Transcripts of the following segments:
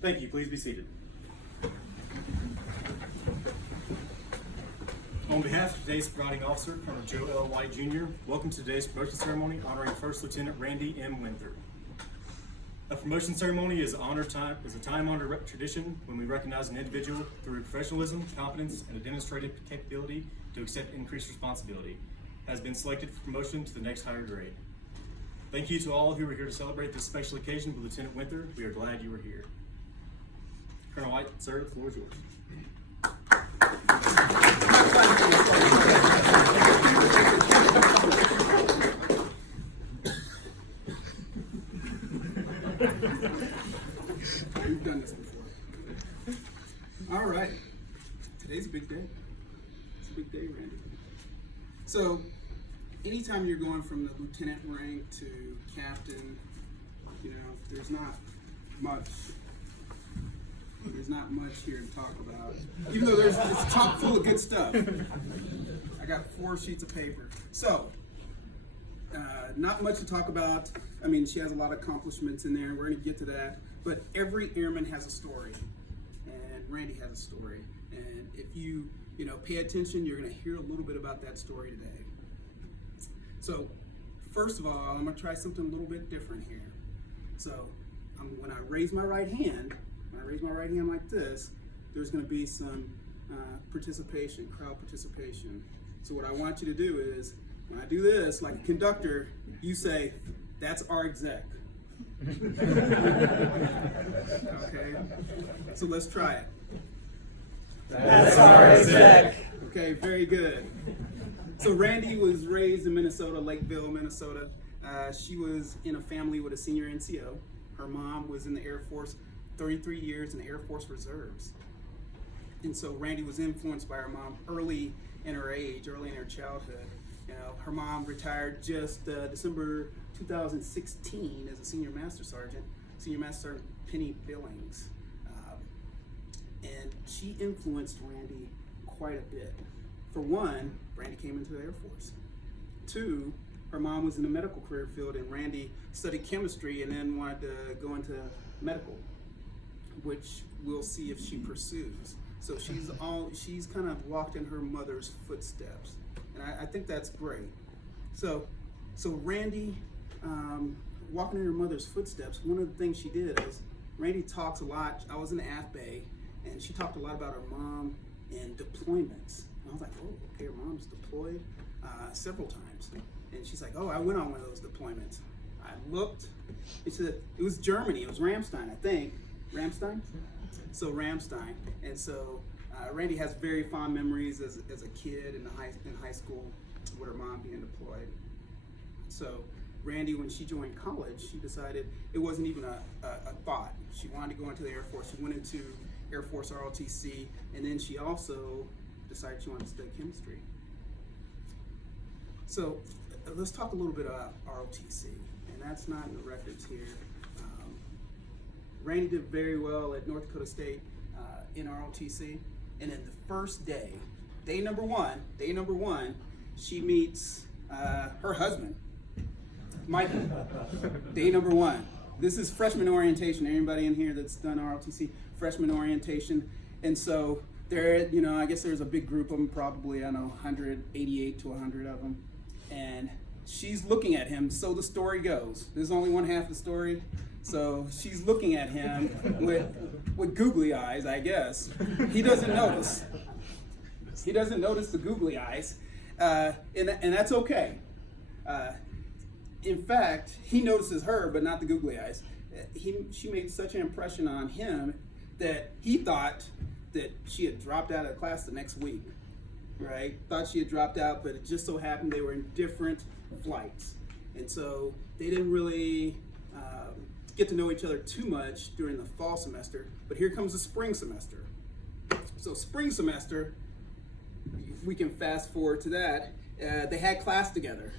Thank you. Please be seated. On behalf of today's providing officer, Colonel Joe L. White Jr., welcome to today's promotion ceremony honoring First Lieutenant Randy M. Winthrop. A promotion ceremony is a time-honored tradition when we recognize an individual through professionalism, competence, and a demonstrated capability to accept increased responsibility, has been selected for promotion to the next higher grade. Thank you to all who are here to celebrate this special occasion with Lieutenant Winthrop. We are glad you are here. Colonel White, sir, the floor is yours. We've done this before. All right. Today's a big day. It's a big day, Randy. So, anytime you're going from the lieutenant rank to captain, there's not much here to talk about. Even though it's chock full of good stuff. I got 4 sheets of paper. So, not much to talk about. I mean, she has a lot of accomplishments in there. We're going to get to that. But every airman has a story, and Randy has a story. And if you pay attention, you're going to hear a little bit about that story today. So, first of all, I'm going to try something a little bit different here. So, when I raise my right hand like this, there's going to be some crowd participation. So what I want you to do is, when I do this, like a conductor, you say, "That's our exec." Okay? So let's try it. That's our exec. Okay, very good. So Randy was raised in Minnesota, Lakeville, Minnesota. She was in a family with a senior NCO. Her mom was in the Air Force, 33 years in the Air Force Reserves. And so Randy was influenced by her mom early in her childhood. Her mom retired just December 2016 as a Senior Master Sergeant Penny Billings. And she influenced Randy quite a bit. For one, Randy came into the Air Force. 2, her mom was in the medical career field, and Randy studied chemistry and then wanted to go into medical, which we'll see if she pursues. So she's kind of walked in her mother's footsteps, and I think that's great. So Randy, walking in her mother's footsteps, one of the things she did is, Randy talks a lot. I was in the AF Bay, and she talked a lot about her mom and deployments. And I was like, oh, okay, her mom's deployed several times. And she's like, oh, I went on one of those deployments. I looked, it said, it was Germany, it was Ramstein, I think. Ramstein? So Ramstein. And so Randy has very fond memories as a kid in high school with her mom being deployed. So Randy, when she joined college, she decided it wasn't even a thought. She wanted to go into the Air Force. She went into Air Force ROTC, and then she also decided she wanted to study chemistry. So let's talk a little bit about ROTC, and that's not in the records here. Randy did very well at North Dakota State in ROTC, and then the first day number one, she meets her husband, Michael. Day number 1. This is freshman orientation. Anybody in here that's done ROTC, freshman orientation, and so there, I guess there's a big group of them, probably 188 to 100 of them, and she's looking at him. So the story goes. There's only one half of the story. So she's looking at him with googly eyes, I guess. He doesn't notice. He doesn't notice the googly eyes, and that's okay. In fact, he notices her, but not the googly eyes. She made such an impression on him that he thought that she had dropped out of class the next week, right? Thought she had dropped out, but it just so happened they were in different flights. And so they didn't really get to know each other too much during the fall semester, but here comes the spring semester. So spring semester, we can fast forward to that, they had class together.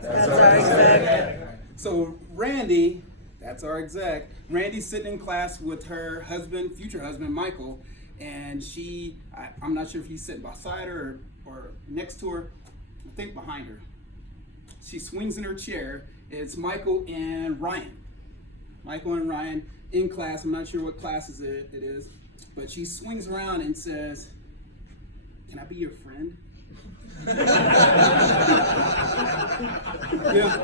That's our exec. So Randy, that's our exec. Randy's sitting in class with her husband, future husband, Michael, and I'm not sure if he's sitting beside her or next to her, I think behind her. She swings in her chair. It's Michael and Ryan. Michael and Ryan, in class. I'm not sure what classes it is, but she swings around and says, "Can I be your friend?" Yeah.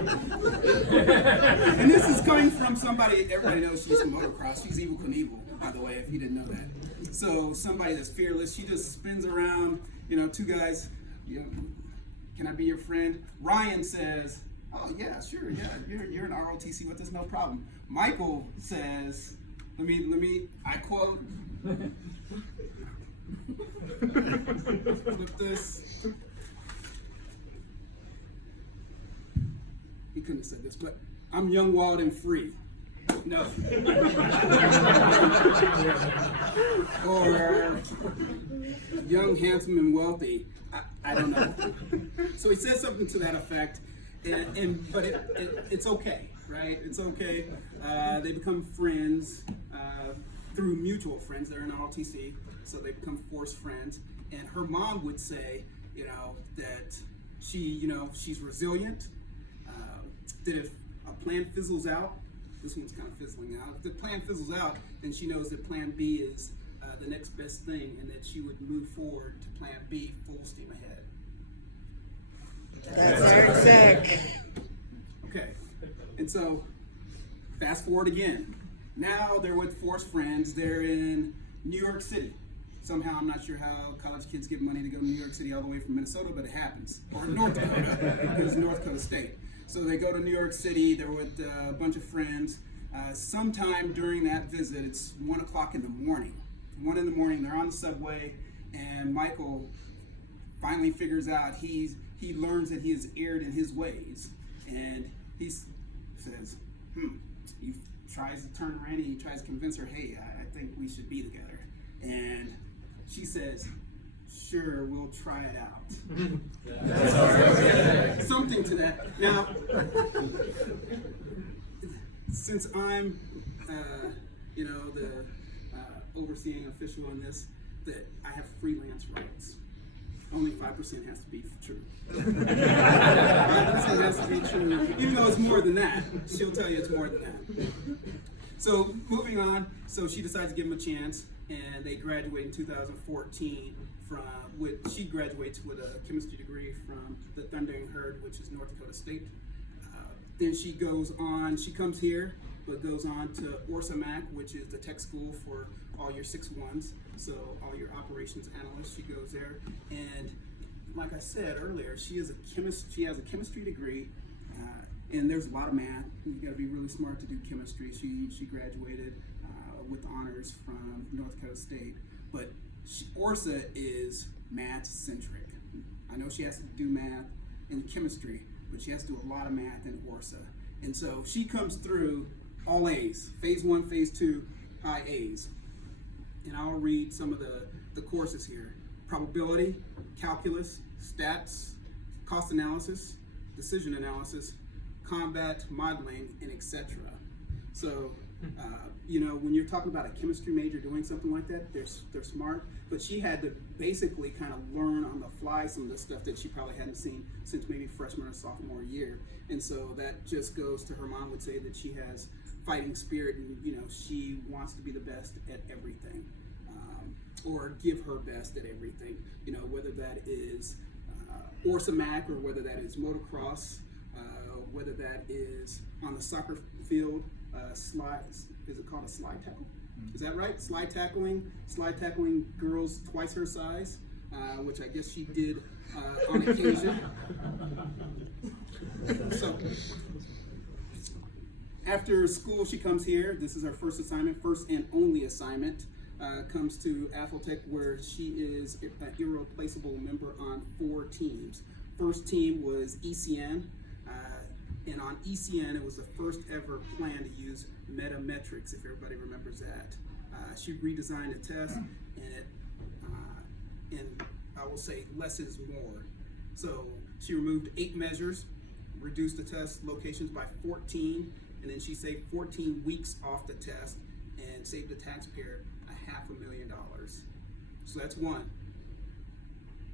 And this is coming from somebody, everybody knows she's from motocross. She's Evil Knievel, by the way, if you didn't know that. So somebody that's fearless, she just spins around, two guys, "Can I be your friend?" Ryan says, "Oh yeah, sure, yeah, you're an ROTC with us, no problem." Michael says, let me, I quote, flip this. He couldn't have said this, but "I'm young, wild, and free." No. Or "young, handsome, and wealthy." I don't know. So he says something to that effect, but it's okay, right? It's okay. They become friends through mutual friends. They're in ROTC, so they become forced friends. And her mom would say, that she's resilient. That if a plan fizzles out, this one's kind of fizzling out. If the plan fizzles out, then she knows that plan B is the next best thing, and that she would move forward to plan B full steam ahead. That's Eric Sick. Okay, and so fast forward again. Now they're with forced friends. They're in New York City. Somehow, I'm not sure how college kids get money to go to New York City all the way from Minnesota, but it happens. Or North Dakota, because North Dakota State. So they go to New York City. They're with a bunch of friends. Sometime during that visit, it's 1 o'clock in the morning. 1 in the morning, they're on the subway, and Michael finally figures out he learns that he has erred in his ways, and he says, he tries to turn Randi, he tries to convince her, "Hey, I think we should be together." And she says, "Sure, we'll try it out." Something to that. Now, since I'm, the overseeing official in this, that I have freelance rights. Only 5% has to be true. 5% has to be true, even though it's more than that. She'll tell you it's more than that. So moving on, so she decides to give him a chance, and they graduate in 2014 she graduates with a chemistry degree from the Thundering Herd, which is North Dakota State. Then she comes here, but goes on to OrsaMac, which is the tech school for all your 6-1s, so all your operations analysts. She goes there, and like I said earlier, she has a chemistry degree, and there's a lot of math. You got to be really smart to do chemistry. She graduated with honors from North Dakota State, but Orsa is math centric. I know she has to do math and chemistry, but she has to do a lot of math in Orsa. And so she comes through all A's, phase 1, phase 2, high A's. And I'll read some of the courses here: probability, calculus, stats, cost analysis, decision analysis, combat modeling, and etc. So, when you're talking about a chemistry major doing something like that, they're smart. But she had to basically kind of learn on the fly some of the stuff that she probably hadn't seen since maybe freshman or sophomore year. And so that just goes to, her mom would say that she has fighting spirit, and she wants to be the best at everything, or give her best at everything. Whether that is OrsaMac, or whether that is motocross, whether that is on the soccer field, is it called a slide tackle? Is that right? Slide tackling girls twice her size, which I guess she did on occasion. So after school, she comes here. This is her first assignment, first and only assignment. Comes to Affletech, where she is an irreplaceable member on 4 teams. First team was ECN. And on ECN, it was the first ever plan to use metametrics, if everybody remembers that. She redesigned the test, and I will say less is more. So she removed 8 measures, reduced the test locations by 14, and then she saved 14 weeks off the test and saved the taxpayer $500,000. So that's one.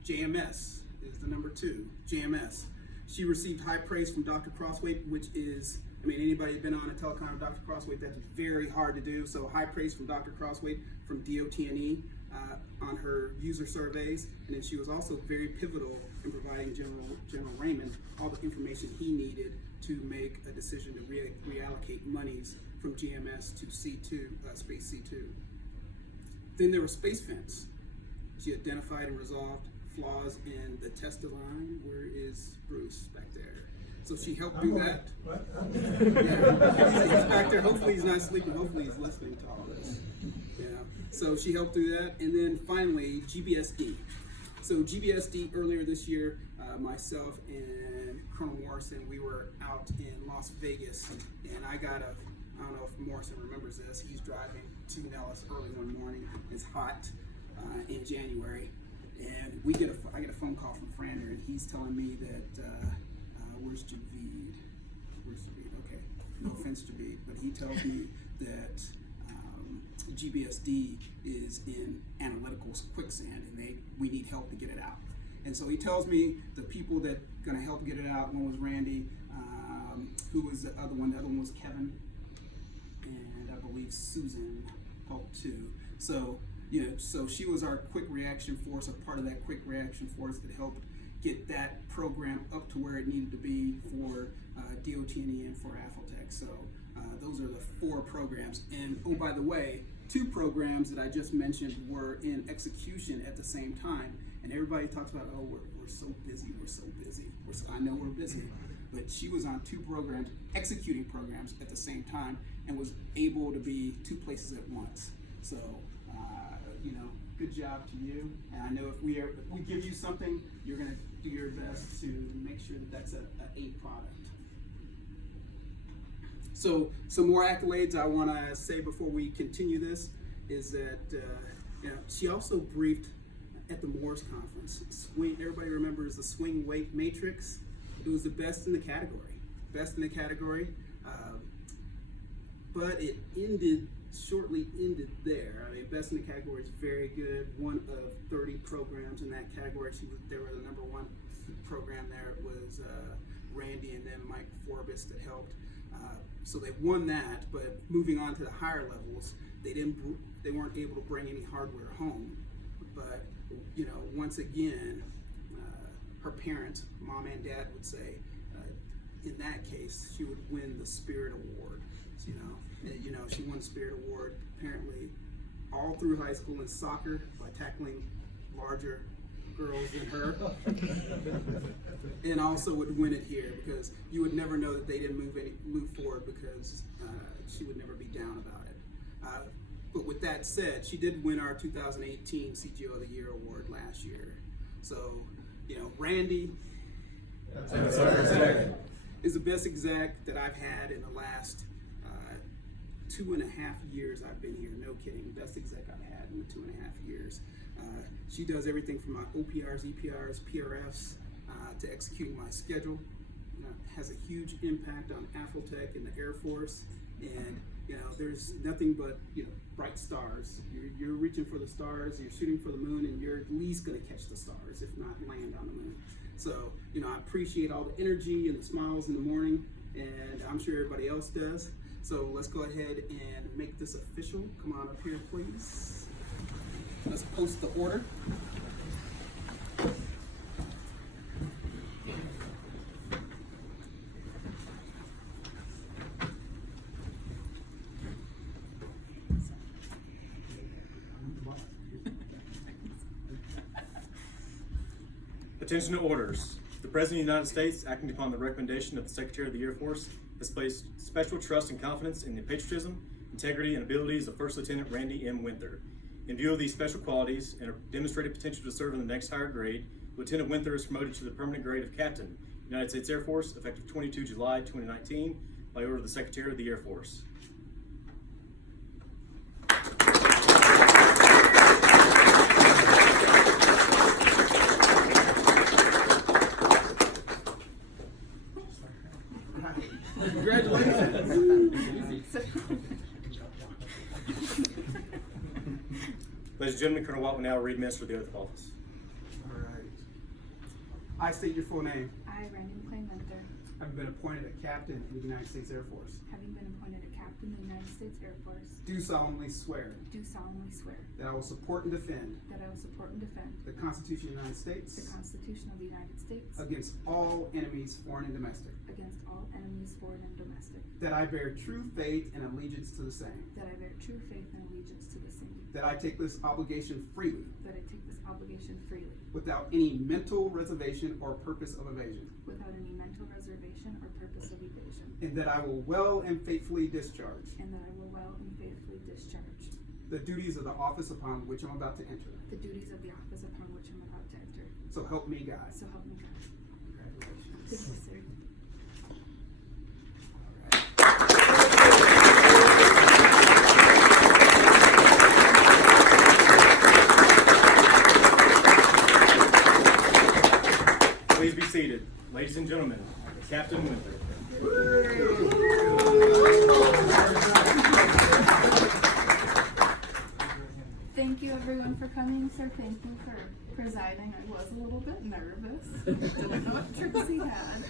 JMS is the number 2, JMS. She received high praise from Dr. Crossway, which is, I mean, anybody been on a telecom with Dr. Crossway, that's very hard to do. So high praise from Dr. Crossway from DOT&E on her user surveys. And then she was also very pivotal in providing General Raymond all the information he needed to make a decision to reallocate monies from GMS to C2, Space C2. Then there was Space Fence. She identified and resolved flaws in the test design. Where is Bruce? Back there. So she helped do that. Yeah, he's back there. Hopefully he's not sleeping. Hopefully he's listening to all this. Yeah. So she helped do that. And then finally, GBSD. So GBSD earlier this year, myself and Colonel Morrison, we were out in Las Vegas, and I don't know if Morrison remembers this, he's driving to Nellis early one morning. It's hot in January, and I get a phone call from Frander, and he's telling me that, where's Javid? Where's Javid? Okay, no offense, Javid, but he tells me that GBSD is in analytical quicksand, and we need help to get it out. And so he tells me the people that gonna help get it out. One was Randy, who was the other one? The other one was Kevin, and I believe Susan helped too. So so she was our quick reaction force, a part of that quick reaction force that helped get that program up to where it needed to be for DOT&E and for Affeltech. So those are the 4 programs. And oh, by the way, 2 programs that I just mentioned were in execution at the same time. And everybody talks about, oh, we're so busy, we're so busy. I know we're busy, but she was on 2 programs, executing programs at the same time, and was able to be 2 places at once. So, good job to you. And I know if we give you something, you're gonna do your best to make sure that that's a A product. So some more accolades I want to say before we continue this is that she also briefed at the Moores Conference. Everybody remembers the swing weight matrix. It was the best in the category. But it shortly ended there. I mean, best in the category is very good. One of 30 programs in that category. There was the number 1 program there. It was Randi and then Mike Forbes that helped. So they won that, but moving on to the higher levels, they weren't able to bring any hardware home. But once again, her parents, mom and dad, would say, in that case, she would win the Spirit Award. She won the Spirit Award apparently all through high school in soccer by tackling larger girls than her, and also would win it here because you would never know that they didn't move forward because she would never be down about it. But with that said, she did win our 2018 CGO of the Year award last year. So, Randi is the best exec that I've had in the last 2.5 years I've been here. No kidding, best exec I've had in the 2.5 years. She does everything from my OPRs, EPRs, PRFs to executing my schedule. Has a huge impact on Affeltech and the Air Force, and there's nothing but bright stars. You're reaching for the stars, you're shooting for the moon, and you're at least going to catch the stars, if not land on the moon. So I appreciate all the energy and the smiles in the morning, and I'm sure everybody else does. So let's go ahead and make this official. Come on up here, please. Let's post the order. Attention to orders. The President of the United States, acting upon the recommendation of the Secretary of the Air Force, has placed special trust and confidence in the patriotism, integrity, and abilities of First Lieutenant Randi M. Winther. In view of these special qualities and a demonstrated potential to serve in the next higher grade, Lieutenant Winther is promoted to the permanent grade of Captain, United States Air Force, effective 22 July 2019, by order of the Secretary of the Air Force. Congratulations. Ladies and gentlemen, Colonel Watt will now read Minister of the oath of office. All right. I state your full name. I, I, Randi Winther, I've been appointed a captain in the United States Air Force. having been appointed a captain in the United States Air Force, Do solemnly swear do solemnly swear that I will support and defend that I will support and defend the Constitution of the United States the Constitution of the United States against all enemies, foreign and domestic. against all enemies, foreign and domestic, That I bear true faith and allegiance to the same. that I bear true faith and allegiance to the same, That I take this obligation freely, that I take this obligation freely, without any mental reservation or purpose of evasion. without any mental reservation or purpose of evasion, And that I will well and faithfully discharge and that I will well and faithfully discharge the duties of the office upon which I'm about to enter. the duties of the office upon which I'm about to enter. So help me God. So help me God. Congratulations. Thank you, sir. Please be seated. Ladies and gentlemen, Captain Winther. Thank you everyone for coming, sir. Thank you for presiding. I was a little bit nervous. Didn't know what tricks he had,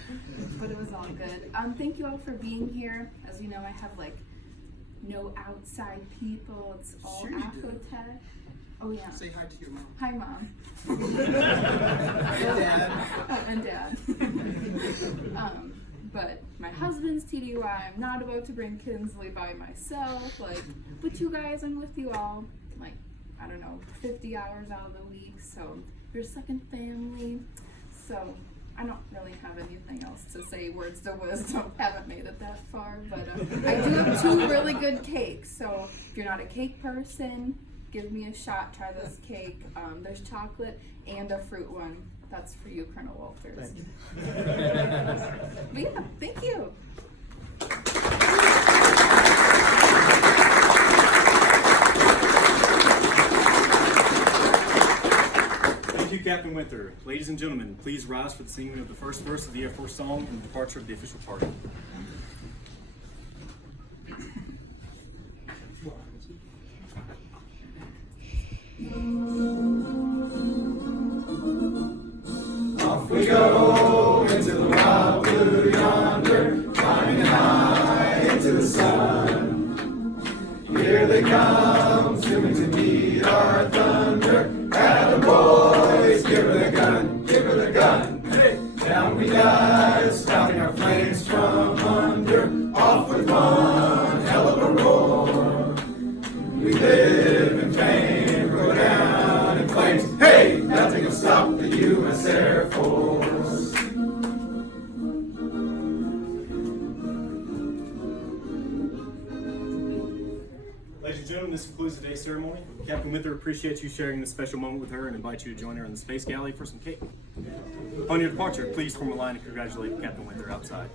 but it was all good. Thank you all for being here. As you know, I have like no outside people. It's all Sure you do. Afrotech. Oh yeah. Say hi to your mom. Hi, Mom. And Dad. Oh, and Dad. But my husband's TDY. I'm not about to bring Kinsley by myself. Like, but you guys, I'm with you all. Like, I don't know, 50 hours out of the week. So you're second family. So I don't really have anything else to say. Words to wisdom. Haven't made it that far, but I do have 2 really good cakes. So if you're not a cake person, give me a shot. Try this cake. There's chocolate and a fruit one. That's for you, Colonel Walters. But yeah, thank you. Thank you, Captain Winther. Ladies and gentlemen, please rise for the singing of the first verse of the Air Force song and the departure of the official party. Off we go into the wild blue yonder, climbing high into the sun. Here they come, soon to meet our thunder. Attaboys, give her the gun, give her the gun. Hey, down we dive, spouting our flames from under. Off with one hell of a roar. We live in fame, go down in flames. Hey, nothing will stop the U.S. Air Force. Ladies and gentlemen, this concludes today's ceremony. Captain Winther appreciates you sharing this special moment with her and invites you to join her in the Space Galley for some cake. Upon your departure, please form a line and congratulate Captain Winther outside.